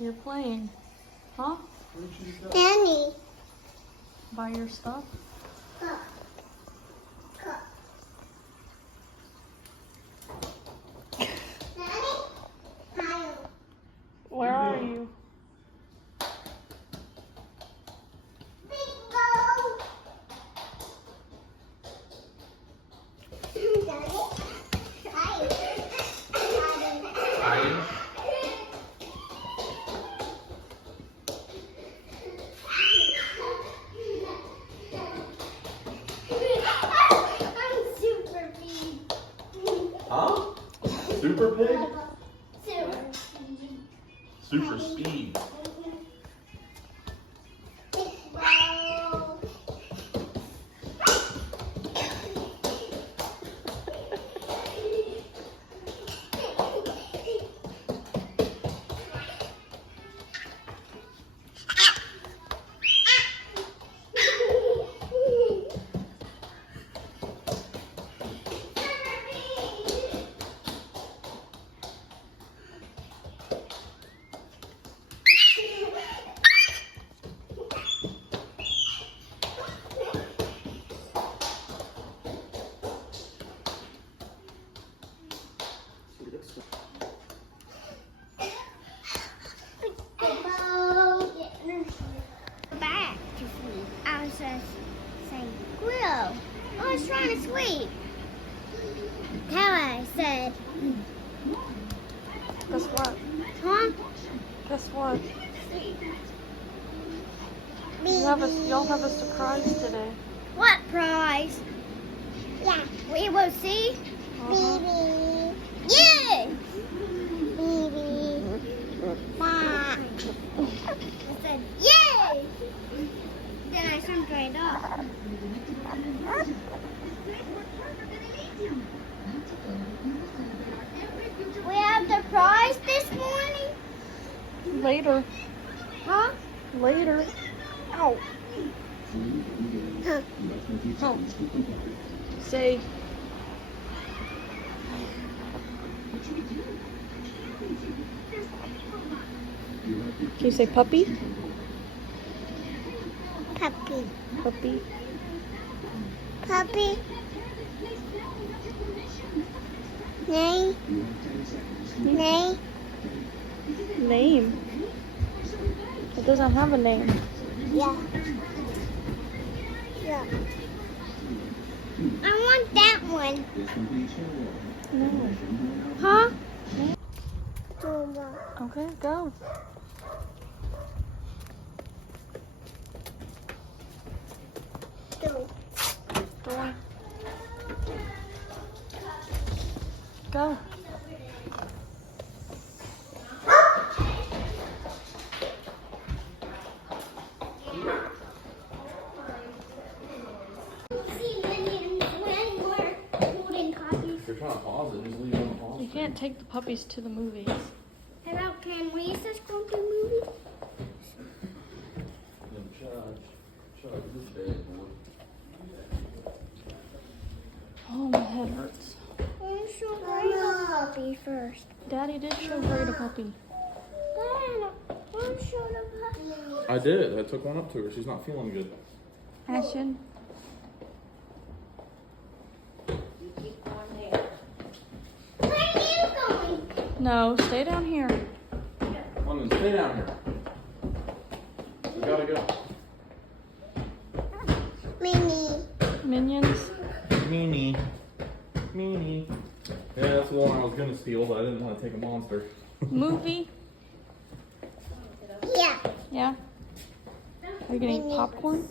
You're playing. Huh? Danny. Buy your stuff? Where are you? Huh? Super pig? Super speed. Back to sleep. I was just saying, Will, I was trying to sleep. Tara said, Guess what? huh? Guess what? Baby. Y'all have a surprise today. What prize? Yeah. We will see. Uh-huh. Baby. Yeah. Baby. Ma. I said, yay! Then I turned right off. We have the prize this morning? Later. Huh? Later. Ow. Huh. Oh. Say. Can you say puppy? Puppy. Puppy. Puppy. Nay. Nay. Name. It doesn't have a name. Yeah. Yeah. I want that one. No. Huh? Okay, go. Door. Go. If you're trying to pause it, just leave it on pause. You can't take the puppies to the movies. Hello, can we just go to the movie? Chug this bad boy. Oh, my head hurts. Let's show Greta puppy first. Daddy did show Greta puppy. Let's show the puppy. I did. I took one up to her. She's not feeling good. Ashton. Where are you going? No, stay down here. Come on, then stay down here. We gotta go. Minnie. Minions. Meanie. Meanie. Yeah, that's the one I was gonna steal, but I didn't want to take a monster. Movie. Yeah. Yeah. Are you gonna eat popcorn?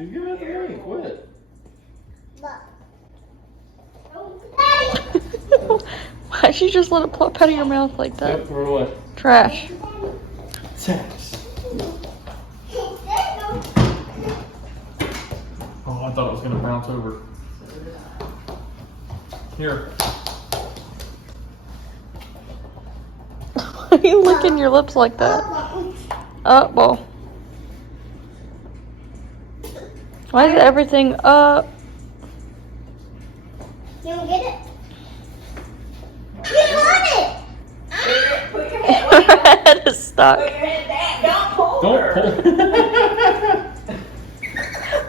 She's giving it to me. Quit. Why'd you just let it plop out of your mouth like that? Yep, throw it away. Trash. Sex. Oh, I thought it was gonna bounce over. Here. Why are you licking your lips like that? Oh, well. Why is everything up? You don't get it? You want it! Put your Her head is stuck. Put your head down. Don't pull Don't her. pull.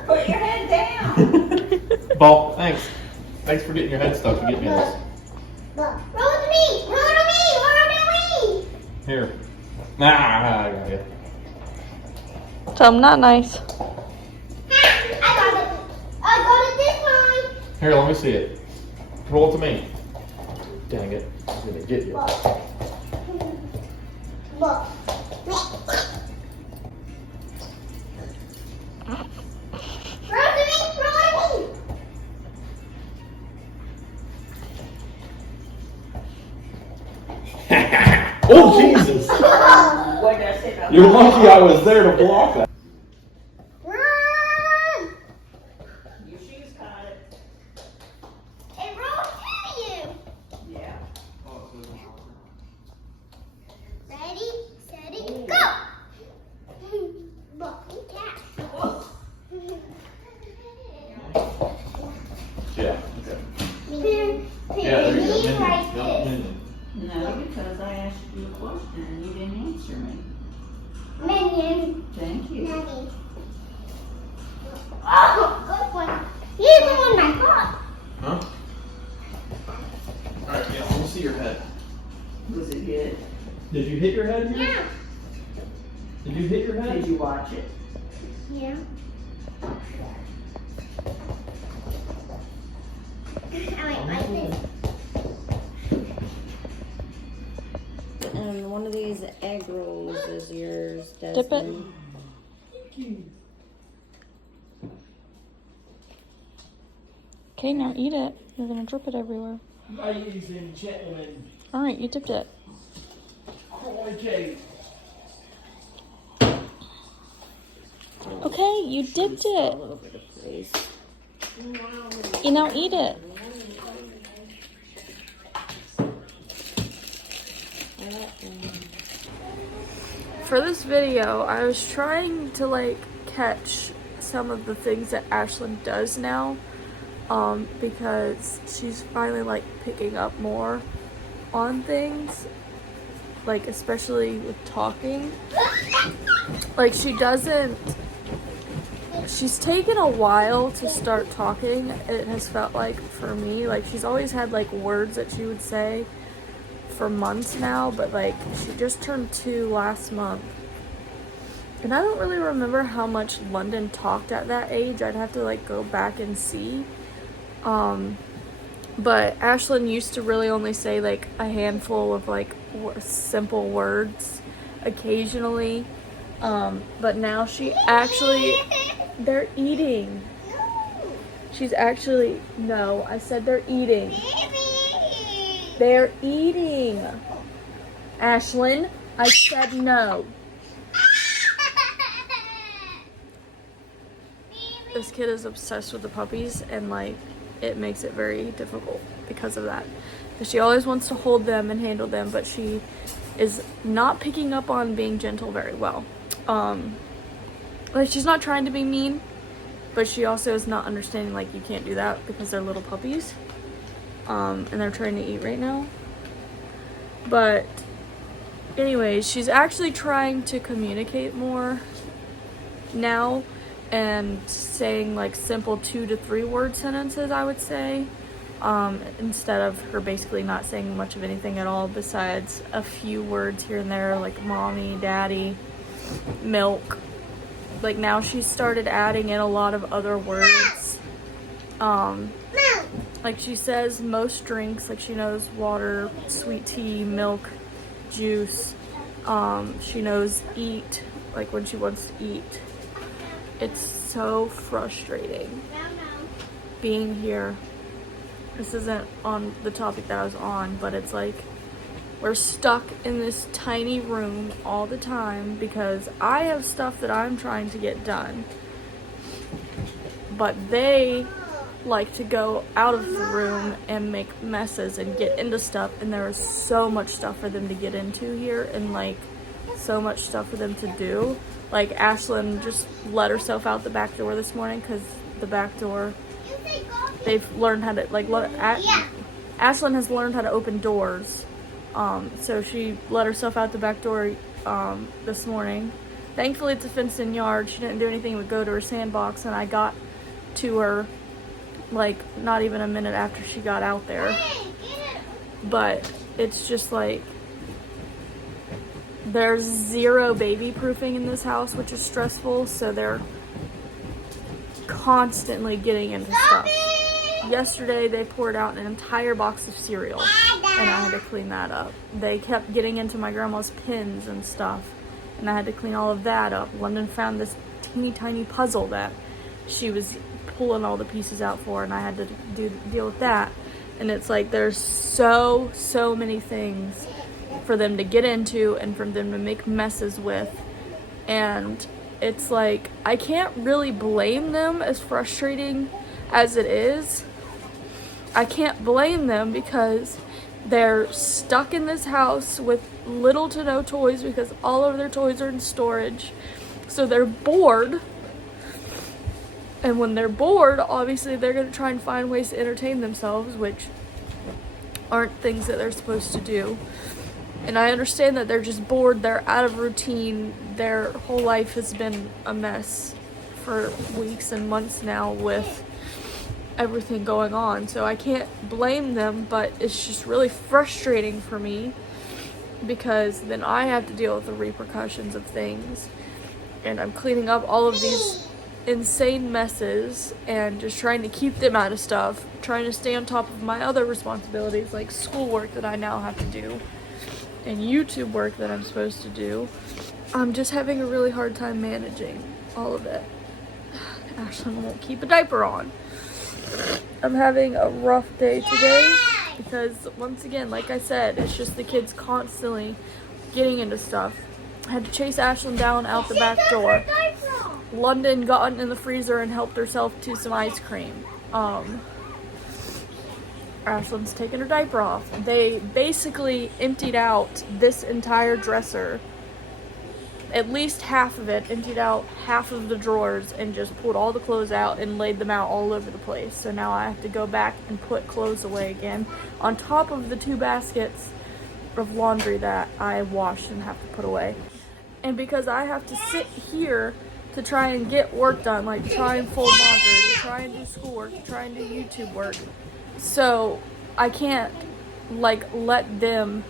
Put your head down. Ball, thanks. Thanks for getting your head stuck to get me this. Roll to me! Roll to me! Roll to me! Here. Nah, I got you. So I'm not nice. I got it. I got it this time. Here, let me see it. Roll it to me. Dang it. I'm gonna get you. Look. Roll to me! Roll to me! Oh, Jesus! What did I say about You're lucky I was there to block that. Run! your shoes caught it? It rolled to you. Yeah. Ready, steady, go! Look, cat. Yeah. Okay. Here, Yeah, there you go. knees like Yep, this. minion. No, because I asked you a question and you didn't answer me. Minion. Thank you. Daddy. Oh, good one. Here's the one I got. Huh? Alright, yeah, let me see your head. Was it hit? Did you hit your head here? Yeah. Did you hit your Did head? you watch it? Yeah. I went like this. And one of these egg rolls is yours, Dip it. Desmond. Okay, now eat it. You're gonna drip it everywhere. Ladies and gentlemen, Alright, you dipped it. crikey. Okay, you dipped it. All over the place. You now eat it. For this video, I was trying to like catch some of the things that Ashlyn does now, because she's finally like picking up more on things, like especially with talking. Like she's taken a while to start talking. It has felt like for me, like she's always had like words that she would say for months now, but like she just turned 2 last month, and I don't really remember how much London talked at that age. I'd have to like go back and see, but Ashlyn used to really only say like a handful of like simple words occasionally, but now she actually, they're eating. She's actually, no, I said they're eating. They're eating. Ashlyn, I said no. This kid is obsessed with the puppies, and like it makes it very difficult because of that. Because she always wants to hold them and handle them, but she is not picking up on being gentle very well. Like she's not trying to be mean, but she also is not understanding like you can't do that because they're little puppies. And they're trying to eat right now. But anyways, she's actually trying to communicate more now and saying like simple 2 to 3 word sentences, I would say, instead of her basically not saying much of anything at all besides a few words here and there like mommy, daddy, milk. Like now she's started adding in a lot of other words. Like she says most drinks, like she knows water, sweet tea, milk, juice. She knows eat, like when she wants to eat. It's so frustrating being here. This isn't on the topic that I was on, but it's like we're stuck in this tiny room all the time because I have stuff that I'm trying to get done, but they like to go out of the room and make messes and get into stuff, and there is so much stuff for them to get into here and like so much stuff for them to do. Like Ashlyn just let herself out the back door this morning because the back door, they've learned how to like Ashlyn has learned how to open doors, so she let herself out the back door this morning. Thankfully it's a fenced-in yard. She didn't do anything but go to her sandbox, and I got to her like not even a minute after she got out there. But it's just like there's zero baby proofing in this house, which is stressful, so they're constantly getting into stuff. Yesterday they poured out an entire box of cereal and I had to clean that up. They kept getting into my grandma's pins and stuff and I had to clean all of that up. London found this teeny tiny puzzle that she was pulling all the pieces out for, and I had to deal with that. And it's like there's so many things for them to get into and for them to make messes with, and it's like I can't really blame them, as frustrating as it is. I can't blame them because they're stuck in this house with little to no toys because all of their toys are in storage, so they're bored. And when they're bored, obviously they're going to try and find ways to entertain themselves, which aren't things that they're supposed to do. And I understand that they're just bored, they're out of routine, their whole life has been a mess for weeks and months now with everything going on. So I can't blame them, but it's just really frustrating for me because then I have to deal with the repercussions of things. And I'm cleaning up all of these insane messes and just trying to keep them out of stuff, trying to stay on top of my other responsibilities like schoolwork that I now have to do and YouTube work that I'm supposed to do. I'm just having a really hard time managing all of it. Ashlyn won't keep a diaper on. I'm having a rough day today because once again, like I said, it's just the kids constantly getting into stuff. I had to chase Ashlyn down out the back door. London got in the freezer and helped herself to some ice cream. Ashlyn's taking her diaper off. They basically emptied out this entire dresser. At least half of it, emptied out half of the drawers and just pulled all the clothes out and laid them out all over the place. So now I have to go back and put clothes away again on top of the 2 baskets of laundry that I washed and have to put away. And because I have to sit here to try and get work done, like try and fold laundry, to try and do schoolwork, to try and do YouTube work. So I can't like let them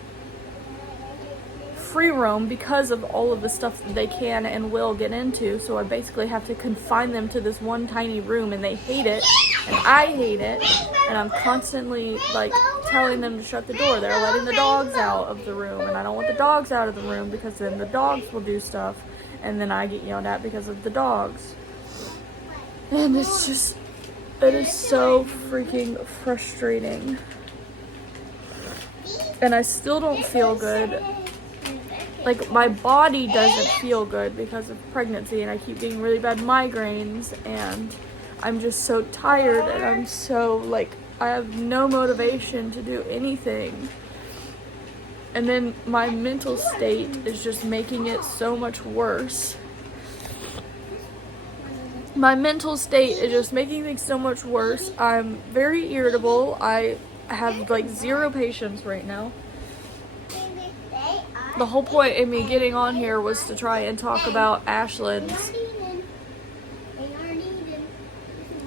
free roam because of all of the stuff that they can and will get into. So I basically have to confine them to this one tiny room, and they hate it and I hate it, and I'm constantly like telling them to shut the door. They're letting the dogs out of the room, and I don't want the dogs out of the room because then the dogs will do stuff and then I get yelled at because of the dogs. And it's just, it is so freaking frustrating. And I still don't feel good. Like, my body doesn't feel good because of pregnancy, and I keep getting really bad migraines, and I'm just so tired, and I'm so, like, I have no motivation to do anything. And then my mental state is just making it so much worse. My mental state is just making things so much worse. I'm very irritable. I have, like, 0 patience right now. The whole point in me getting on here was to try and talk about Ashlyn's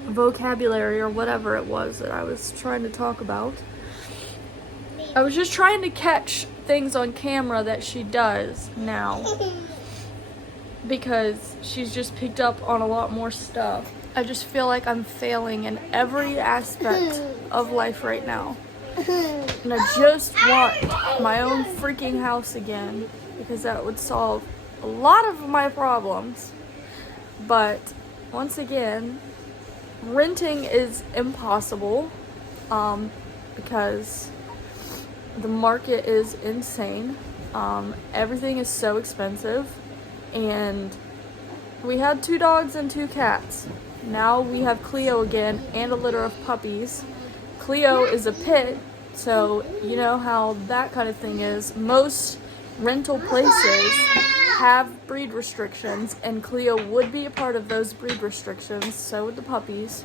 vocabulary or whatever it was that I was trying to talk about. I was just trying to catch things on camera that she does now because she's just picked up on a lot more stuff. I just feel like I'm failing in every aspect of life right now. And I just want my own freaking house again because that would solve a lot of my problems. But once again, renting is impossible because the market is insane. Everything is so expensive, and we had 2 dogs and 2 cats. Now we have Cleo again and a litter of puppies. Cleo is a pit, so you know how that kind of thing is. Most rental places have breed restrictions, and Cleo would be a part of those breed restrictions, so would the puppies.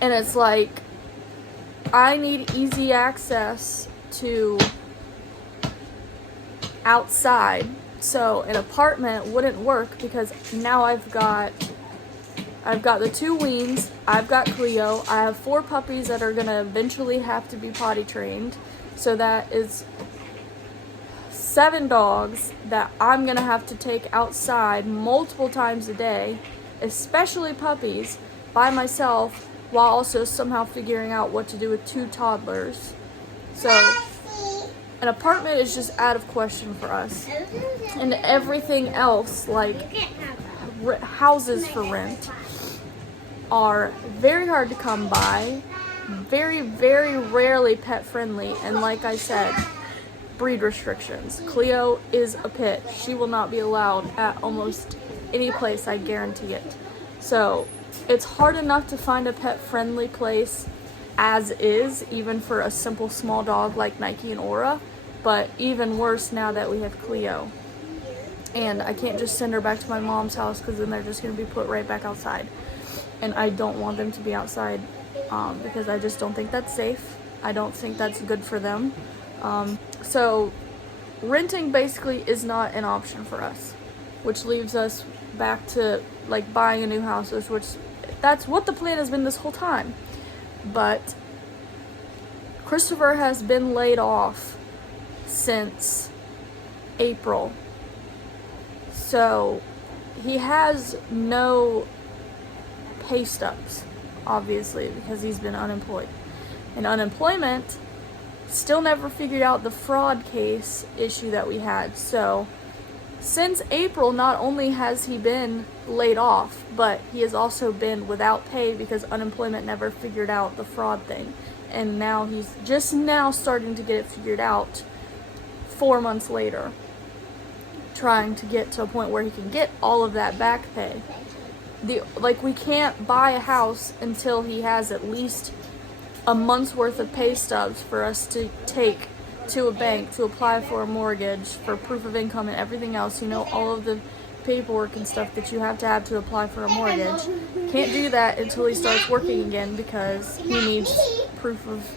And it's like, I need easy access to outside, so an apartment wouldn't work because now I've got the 2 weans, I've got Cleo, I have 4 puppies that are gonna eventually have to be potty trained, so that is 7 dogs that I'm gonna have to take outside multiple times a day, especially puppies, by myself, while also somehow figuring out what to do with 2 toddlers. So an apartment is just out of question for us. And everything else, like houses for rent, are very hard to come by, very, very rarely pet friendly, and like I said, breed restrictions. Cleo is a pit. She will not be allowed at almost any place, I guarantee it. So it's hard enough to find a pet friendly place as is, even for a simple small dog like Nike and Aura, but even worse now that we have Cleo. And I can't just send her back to my mom's house because then they're just going to be put right back outside. And I don't want them to be outside because I just don't think that's safe. I don't think that's good for them. So renting basically is not an option for us, which leaves us back to like buying a new house, which that's what the plan has been this whole time. But Christopher has been laid off since April. So he has no pay stubs, obviously, because he's been unemployed. And unemployment still never figured out the fraud case issue that we had. So since April, not only has he been laid off, but he has also been without pay because unemployment never figured out the fraud thing. And now he's just now starting to get it figured out 4 months later, trying to get to a point where he can get all of that back pay. We can't buy a house until he has at least a month's worth of pay stubs for us to take to a bank to apply for a mortgage, for proof of income and everything else, all of the paperwork and stuff that you have to apply for a mortgage. Can't do that until he starts working again because he needs proof of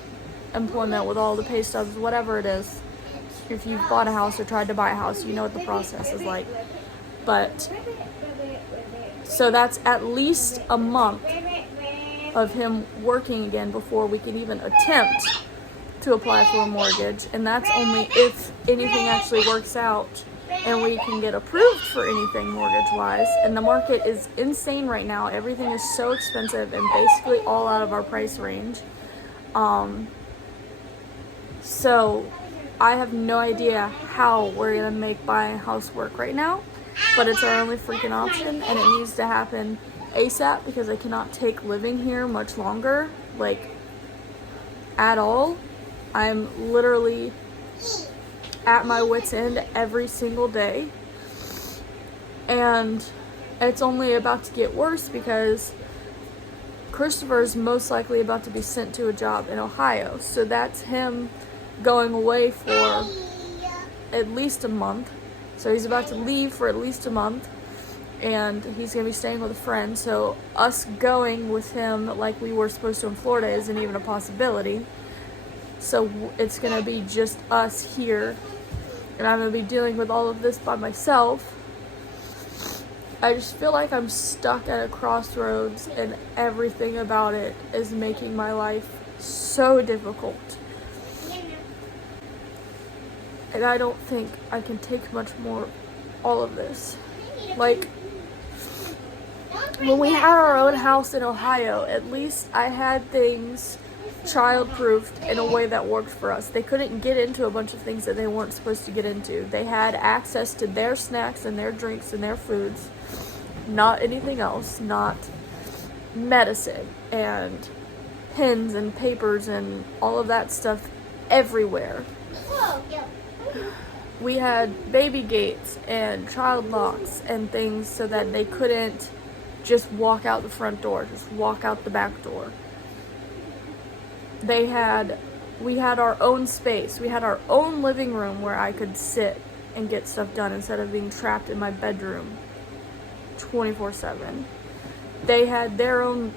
employment with all the pay stubs, whatever it is. If you've bought a house or tried to buy a house, you know what the process is like. But so that's at least a month of him working again before we can even attempt to apply for a mortgage, and that's only if anything actually works out and we can get approved for anything mortgage-wise. And the market is insane right now. Everything is so expensive and basically all out of our price range. So I have no idea how we're gonna make buying a house work right now, but it's our only freaking option, and it needs to happen ASAP because I cannot take living here much longer, at all. I'm literally at my wit's end every single day, and it's only about to get worse because Christopher is most likely about to be sent to a job in Ohio, so that's him going away for at least a month. So he's about to leave for at least a month, and he's going to be staying with a friend, so us going with him like we were supposed to in Florida isn't even a possibility. So it's going to be just us here, and I'm going to be dealing with all of this by myself. I just feel like I'm stuck at a crossroads, and everything about it is making my life so difficult. And I don't think I can take much more all of this. When we had our own house in Ohio, at least I had things child-proofed in a way that worked for us. They couldn't get into a bunch of things that they weren't supposed to get into. They had access to their snacks and their drinks and their foods. not anything else, not medicine and pens and papers and all of that stuff everywhere. Whoa, yep. We had baby gates and child locks and things so that they couldn't just walk out the front door, just walk out the back door. We had our own space. We had our own living room where I could sit and get stuff done instead of being trapped in my bedroom 24/7. They had their own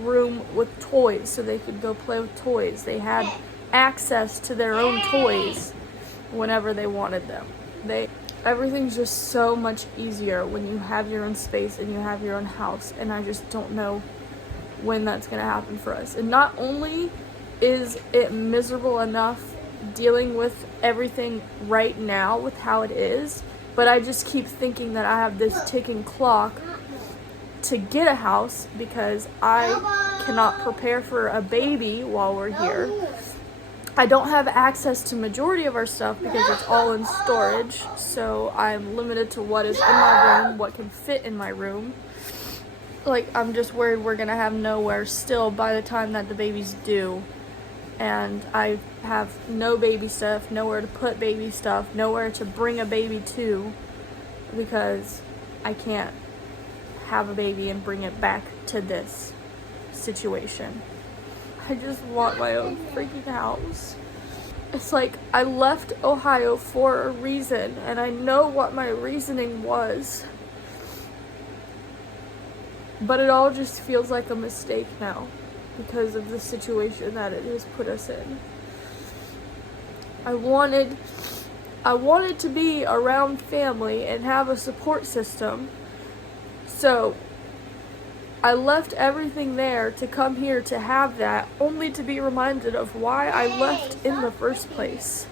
room with toys so they could go play with toys. They had access to their own toys whenever they wanted them. Everything's just so much easier when you have your own space and you have your own house, and I just don't know when that's going to happen for us. And not only is it miserable enough dealing with everything right now with how it is, but I just keep thinking that I have this ticking clock to get a house because I cannot prepare for a baby while we're here. I don't have access to majority of our stuff because it's all in storage, so I'm limited to what is in my room, what can fit in my room. Like, I'm just worried we're gonna have nowhere still by the time that the baby's due. And I have no baby stuff, nowhere to put baby stuff, nowhere to bring a baby to, because I can't have a baby and bring it back to this situation. I just want my own freaking house. It's like I left Ohio for a reason, and I know what my reasoning was. But it all just feels like a mistake now because of the situation that it has put us in. I wanted to be around family and have a support system. So I left everything there to come here to have that, only to be reminded of why I left in the first place.